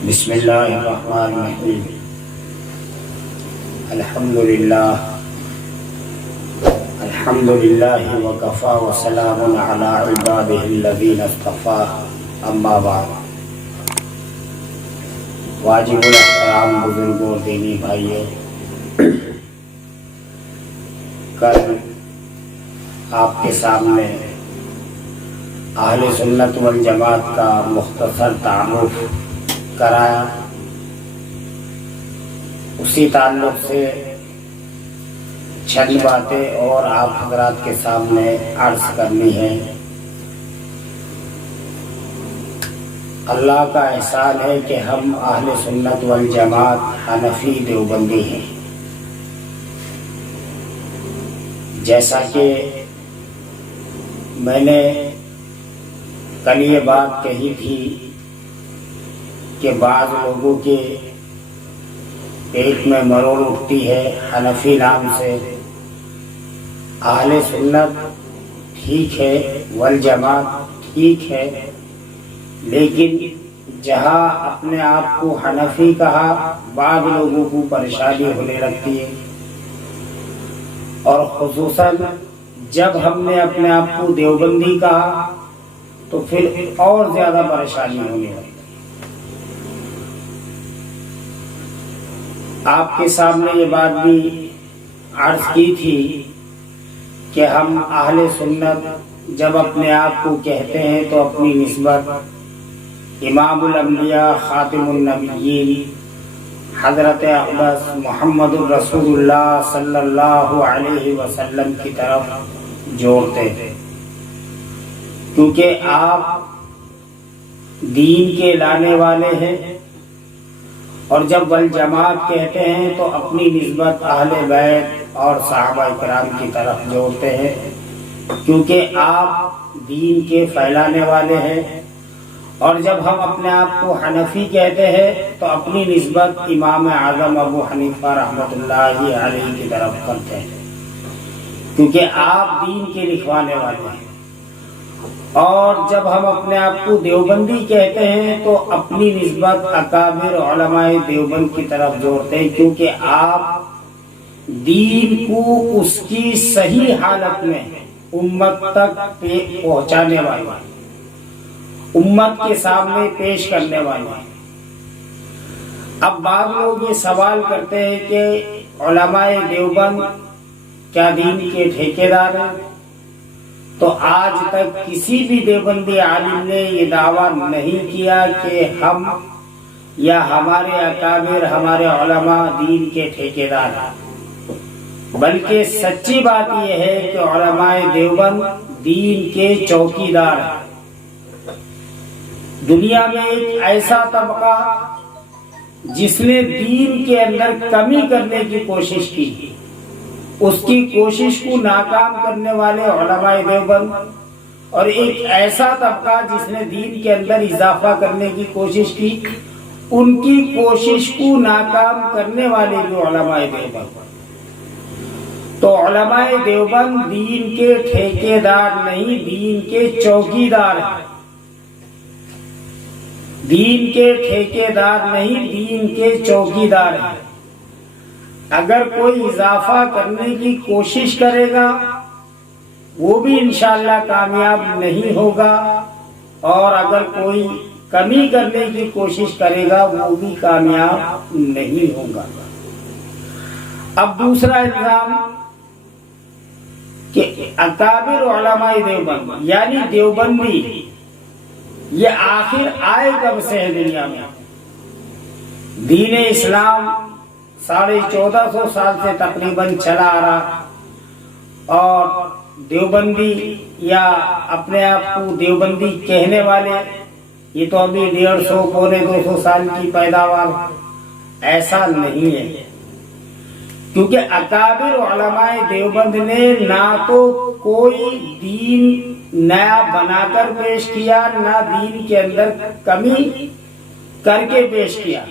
بسم اللہ الرحمن الرحیم الحمدللہ وکفی وسلام علی عبادہ الذین اصطفی اما بعد۔ واجب الاحترام بزرگوں اور دینی بھائیوں، کل آپ کے سامنے اہل سنت والجماعت کا مختصر تعارف کرایا۔ اسی تعلق سے چند باتیں اور آپ حضرات کے سامنے عرض کرنی ہے۔ اللہ کا احسان ہے کہ ہم اہل سنت والجماعت حنفی دیوبندی ہیں۔ جیسا کہ میں نے کل یہ بات کہی تھی کہ بعض لوگوں کے پیٹ میں مروڑ اٹھتی ہے حنفی نام سے۔ اہل سنت ٹھیک ہے، والجماعت ٹھیک ہے، لیکن جہاں اپنے آپ کو حنفی کہا بعض لوگوں کو پریشانی ہونے لگتی ہے، اور خصوصاً جب ہم نے اپنے آپ کو دیوبندی کہا تو پھر اور زیادہ پریشانی ہونے لگتی ہے۔ آپ کے سامنے یہ بات بھی عرض کی تھی کہ ہم اہل سنت جب اپنے آپ کو کہتے ہیں تو اپنی نسبت امام الانبیاء خاتم النبیین حضرت اقدس محمد الرسول اللہ صلی اللہ علیہ وسلم کی طرف جوڑتے ہیں، کیونکہ آپ دین کے لانے والے ہیں۔ اور جب والجماعت کہتے ہیں تو اپنی نسبت اہل بیت اور صحابہ کرام کی طرف جوڑتے ہیں، کیونکہ آپ دین کے پھیلانے والے ہیں۔ اور جب ہم اپنے آپ کو حنفی کہتے ہیں تو اپنی نسبت امام اعظم ابو حنیفہ رحمۃ اللہ علیہ کی طرف کرتے ہیں، کیونکہ آپ دین کے لکھوانے والے ہیں۔ اور جب ہم اپنے آپ کو دیوبندی کہتے ہیں تو اپنی نسبت اکابر علماء دیوبند کی طرف جوڑتے ہیں، کیونکہ آپ دین کو اس کی صحیح حالت میں امت تک پہنچانے والے ہیں، امت کے سامنے پیش کرنے والے ہیں۔ اب بعض لوگ یہ سوال کرتے ہیں کہ علماء دیوبند کیا دین کے ٹھیکیدار ہیں؟ تو آج تک کسی بھی دیوبندی عالم نے یہ دعویٰ نہیں کیا کہ ہم یا ہمارے اکابر ہمارے علماء دین کے ٹھیکیدار ہیں، بلکہ سچی بات یہ ہے کہ علماء دیوبند دین کے چوکیدار ہیں۔ دنیا میں ایک ایسا طبقہ جس نے دین کے اندر کمی کرنے کی کوشش کی، اس کی کوشش کو ناکام کرنے والے علماء دیوبند، اور ایک ایسا طبقہ جس نے دین کے اندر اضافہ کرنے کی کوشش کی، ان کی کوشش کو ناکام کرنے والے بھی علماء دیوبند۔ تو علماء دیوبند دین کے ٹھیکیدار نہیں، دین کے چوکیدار ہیں۔ دین کے ٹھیکیدار نہیں، دین کے چوکیدار ہیں۔ اگر کوئی اضافہ کرنے کی کوشش کرے گا وہ بھی انشاءاللہ کامیاب نہیں ہوگا، اور اگر کوئی کمی کرنے کی کوشش کرے گا وہ بھی کامیاب نہیں ہوگا۔ اب دوسرا الزام کہ اکابر علماء دیوبند یعنی دیوبندی یہ آخر آئے کب سے ہے دنیا میں؟ دین اسلام 1450 سال سے تقریباً چلا آ رہا، اور دیوبندی یا اپنے آپ کو دیوبندی کہنے والے یہ تو ابھی 150 پونے 200 سال کی پیداوار، ایسا نہیں ہے۔ کیونکہ اکابر علماء دیوبند نے نہ تو کوئی دین نیا بنا کر پیش کیا، نہ دین کے اندر کمی کر کے پیش کیا،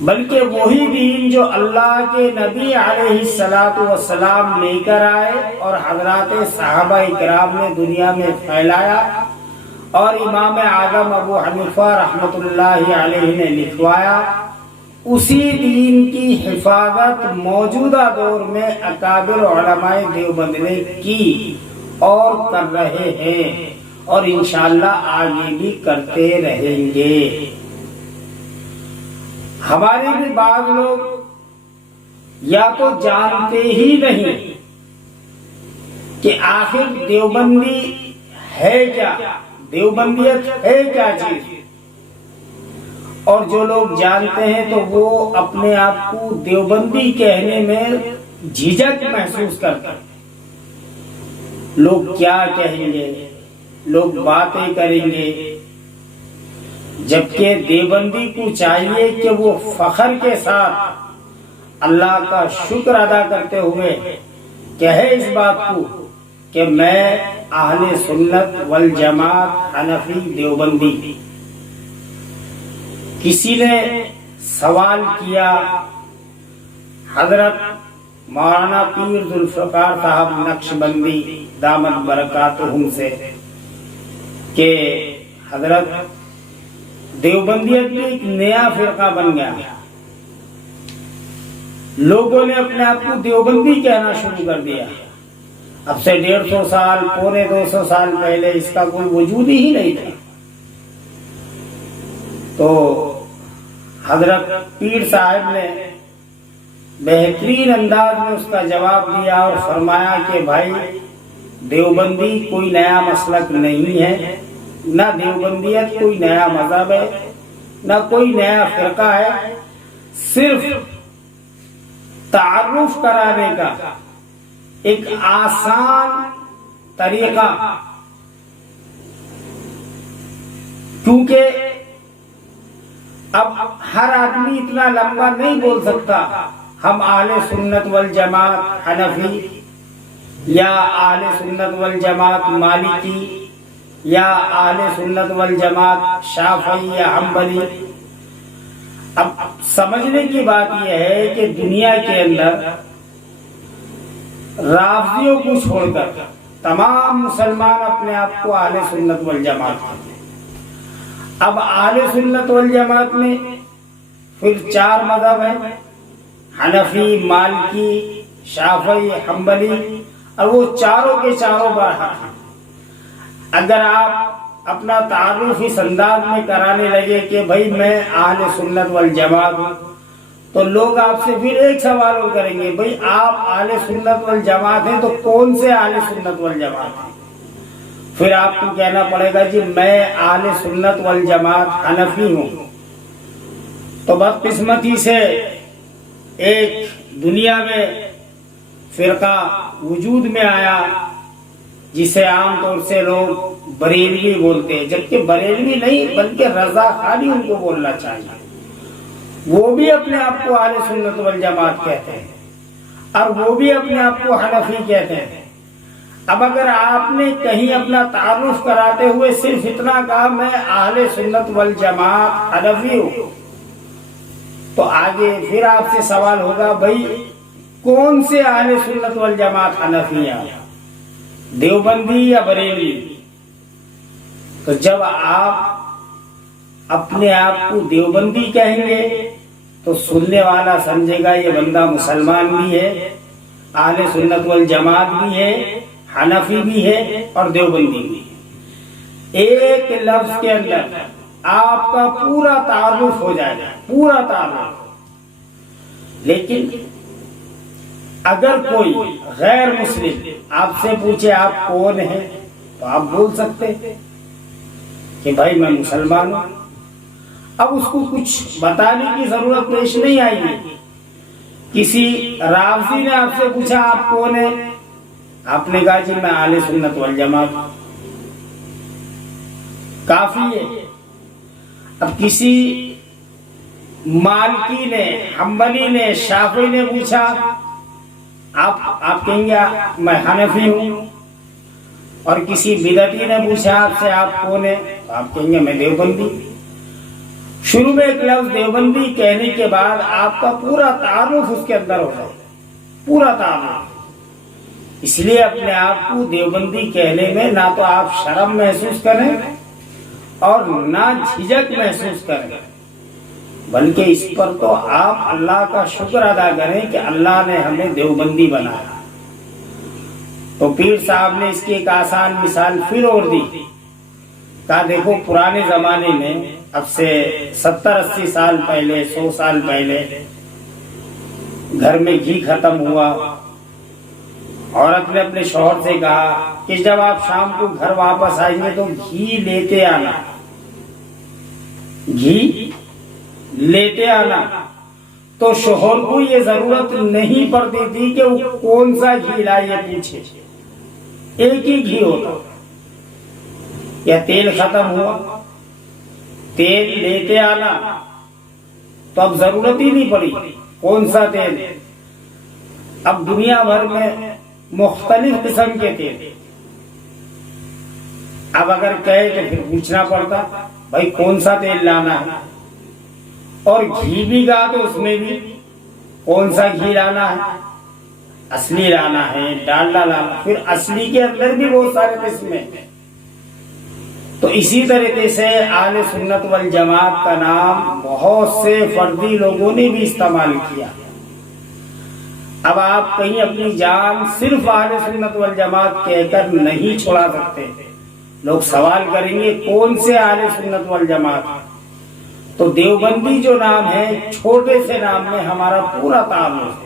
بلکہ وہی دین جو اللہ کے نبی علیہ السلام لے کر آئے اور حضرات صحابہ کرام نے دنیا میں پھیلایا، اور امام اعظم ابو حنیفہ رحمۃ اللہ علیہ نے لکھوایا، اسی دین کی حفاظت موجودہ دور میں اکابر علماء دیوبند نے کی اور کر رہے ہیں، اور انشاءاللہ آگے بھی کرتے رہیں گے۔ ہمارے بھی بعض لوگ یا تو جانتے ہی نہیں کہ آخر دیوبندی ہے کیا، دیوبندیت ہے کیا چیز، اور جو لوگ جانتے ہیں تو وہ اپنے آپ کو دیوبندی کہنے میں جھجک محسوس کرتے ہیں۔ لوگ کیا کہیں گے، لوگ باتیں کریں گے، جبکہ دیوبندی کو چاہیے کہ وہ فخر کے ساتھ اللہ کا شکر ادا کرتے ہوئے کہے اس بات کو کہ میں اہل سنت والجماعت حنفی دیوبندی۔ کسی نے سوال کیا حضرت مولانا پیر ذوالفقار صاحب نقشبندی دامت برکاتہم سے کہ حضرت دیوبندیت میں ایک نیا فرقہ بن گیا، لوگوں نے اپنے آپ کو دیوبندی کہنا شروع کر دیا۔ اب سے 150 سال پونے 200 سال پہلے اس کا کوئی وجود ہی نہیں تھا۔ تو حضرت پیر صاحب نے بہترین انداز میں اس کا جواب دیا اور فرمایا کہ بھائی دیوبندی کوئی نیا مسلک نہیں ہے، نہ دیوبندیت کوئی نیا مذہب ہے، نہ کوئی نیا فرقہ ہے، صرف تعارف کرانے کا ایک آسان طریقہ، کیونکہ اب ہر آدمی اتنا لمبا نہیں بول سکتا ہم اہل سنت والجماعت حنفی یا اہل سنت والجماعت مالکی یا اہل سنت والجماعت شافعی یا حنبلی۔ اب سمجھنے کی بات یہ ہے کہ دنیا کے اندر رافضیوں کو چھوڑ کر تمام مسلمان اپنے آپ کو اہل سنت والجماعت کہتے ہیں۔ اب اہل سنت والجماعت میں پھر 4 مذہب ہیں، حنفی، مالکی، شافعی، حنبلی، اور وہ چاروں کے چاروں برحق ہیں۔ اگر آپ اپنا تعارف اس انداز میں کرانے لگے کہ بھائی میں اہل سنت والجماعت ہوں، تو لوگ آپ سے پھر ایک سوال اور کریں گے، بھائی آپ اہل سنت والجماعت ہیں تو کون سے اہل سنت والجماعت ہیں؟ پھر آپ کو کہنا پڑے گا جی میں اہل سنت والجماعت حنفی ہوں۔ تو بدقسمتی سے ایک دنیا میں فرقہ وجود میں آیا جسے عام طور سے لوگ بریلوی بولتے ہیں، جبکہ بریلوی نہیں بلکہ رضا خانی ان کو بولنا چاہیے۔ وہ بھی اپنے آپ کو اہل سنت والجماعت کہتے ہیں اور وہ بھی اپنے آپ کو حنفی کہتے ہیں۔ اب اگر آپ نے کہیں اپنا تعارف کراتے ہوئے صرف اتنا کہا میں اہل سنت والجماعت حنفی ہوں، تو آگے پھر آپ سے سوال ہوگا بھائی کون سے اہل سنت والجماعت حنفی ہیں، دیوبندی یا بریلوی؟ تو جب آپ اپنے آپ کو دیوبندی کہیں گے تو سننے والا سمجھے گا یہ بندہ مسلمان بھی ہے، اہل سنت والجماعت بھی ہے، حنفی بھی ہے اور دیوبندی بھی ہے۔ ایک لفظ کے اندر آپ کا پورا تعارف ہو جائے گا، پورا تعارف۔ لیکن اگر کوئی غیر مسلم آپ سے پوچھے آپ کون ہیں تو آپ بول سکتے کہ بھائی میں مسلمان ہوں۔ اب اس کو کچھ بتانے کی ضرورت پیش نہیں آئے گی۔ کسی رافضی نے آپ سے پوچھا آپ کون ہیں، آپ نے کہا جی میں اہل سنت والجماعت ہوں، کافی ہے۔ اب کسی مالکی نے، حنبلی نے، شافعی نے پوچھا آپ کہیں گے میں حنفی ہوں، اور کسی بدعتی نے پوچھا آپ سے آپ کون ہیں تو آپ کہیں گے میں دیوبندی۔ شروع میں ایک لفظ دیوبندی کہنے کے بعد آپ کا پورا تعارف اس کے اندر ہو جائے، پورا تعارف۔ اس لیے اپنے آپ کو دیوبندی کہنے میں نہ تو آپ شرم محسوس کریں اور نہ جھجک محسوس کریں، بلکہ اس پر تو آپ اللہ کا شکر ادا کریں کہ اللہ نے ہمیں دیوبندی بنایا۔ تو پیر صاحب نے اس کی ایک آسان مثال پھر اور دی، کہا دیکھو پرانے زمانے میں اب سے 70-80 سال پہلے، 100 سال پہلے گھر میں گھی ختم ہوا، عورت نے اپنے شوہر سے کہا کہ جب آپ شام کو گھر واپس آئیں گے تو گھی لیتے آنا، گھی لیتے آنا۔ تو شوہر کو یہ ضرورت نہیں پڑتی تھی کہ وہ کون سا گھی لائے یہ پوچھے، ایک ہی گھی ہوتا۔ یا تیل ختم ہوا، تیل لیتے آنا، تو اب ضرورت ہی نہیں پڑی کون سا تیل۔ اب دنیا بھر میں مختلف قسم کے تیل، اب اگر کہے تو پھر پوچھنا پڑتا بھائی کون سا تیل لانا ہے، اور گھی بھی کہا تو اس میں بھی کون سا گھی لانا ہے، اصلی لانا ہے، ڈالڈا لانا، پھر اصلی کے اندر بھی بہت سارے قسمیں۔ تو اسی طریقے سے اہل سنت والجماعت کا نام بہت سے فردی لوگوں نے بھی استعمال کیا۔ اب آپ کہیں اپنی جان صرف اہل سنت والجماعت کہہ کر نہیں چھڑا سکتے، لوگ سوال کریں گے کون سے اہل سنت والجماعت؟ تو دیوبندی جو نام ہے، چھوٹے سے نام میں ہمارا پورا تعلق ہے۔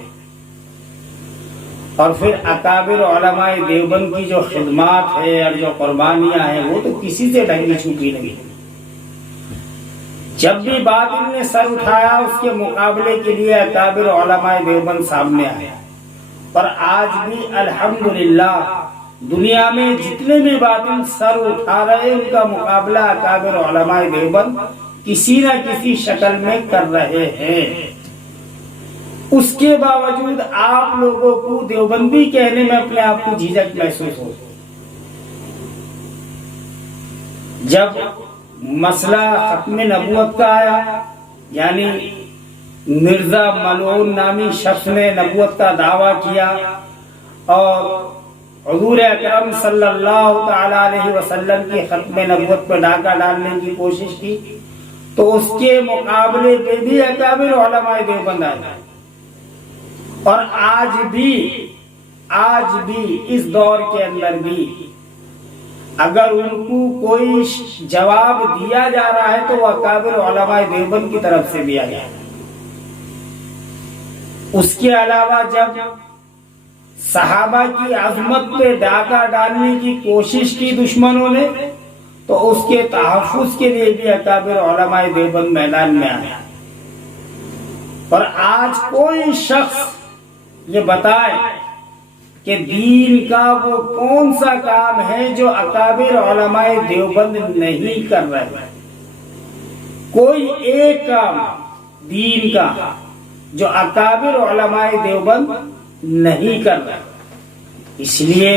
اور پھر اکابر علماء دیوبند کی جو خدمات ہے اور جو قربانیاں ہیں وہ تو کسی سے ڈھنگی چھوٹی نہیں۔ جب بھی باطل نے سر اٹھایا اس کے مقابلے کے لیے اکابر علماء دیوبند سامنے آیا، اور آج بھی الحمدللہ دنیا میں جتنے بھی باطل سر اٹھا رہے ان کا مقابلہ اکابر علماء دیوبند کسی نہ کسی شکل میں کر رہے ہیں۔ اس کے باوجود آپ لوگوں کو دیوبندی کہنے میں اپنے آپ کو جھجک محسوس ہو۔ جب مسئلہ ختم نبوت کا آیا، یعنی مرزا ملعون نامی شخص نے نبوت کا دعویٰ کیا اور حضور اکرم صلی اللہ تعالی علیہ وسلم کی ختم نبوت پر ڈاکہ ڈالنے کی کوشش کی، تو اس کے مقابلے پہ بھی اکابر علماء دیوبند آئے۔ اور آج بھی اس دور کے اندر بھی اگر ان کو کوئی جواب دیا جا رہا ہے تو وہ اکابر علماء دیوبند کی طرف سے دیا جائے۔ اس کے علاوہ جب صحابہ کی عظمت پہ ڈاکہ ڈالنے کی کوشش کی دشمنوں نے، تو اس کے تحفظ کے لیے بھی اکابر علماء دیوبند میدان میں آیا۔ اور آج کوئی شخص یہ بتائے کہ دین کا وہ کون سا کام ہے جو اکابر علماء دیوبند نہیں کر رہے، کوئی ایک کام دین کا جو اکابر علماء دیوبند نہیں کر رہے۔ اس لیے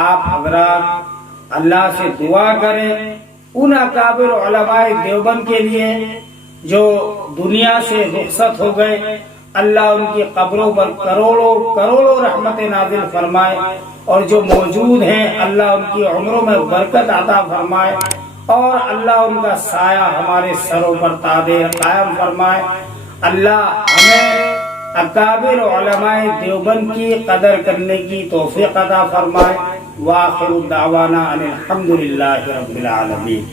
آپ حضرات اللہ سے دعا کریں ان اکابر علماء دیوبند کے لیے جو دنیا سے رخصت ہو گئے، اللہ ان کی قبروں پر کروڑوں کروڑوں رحمت نازل فرمائے، اور جو موجود ہیں اللہ ان کی عمروں میں برکت عطا فرمائے، اور اللہ ان کا سایہ ہمارے سروں پر قائم فرمائے۔ اللہ ہمیں اکابر علماء دیوبند کی قدر کرنے کی توفیق عطا فرمائے۔ وآخر دعوانا ان الحمد للہ رب العالمین۔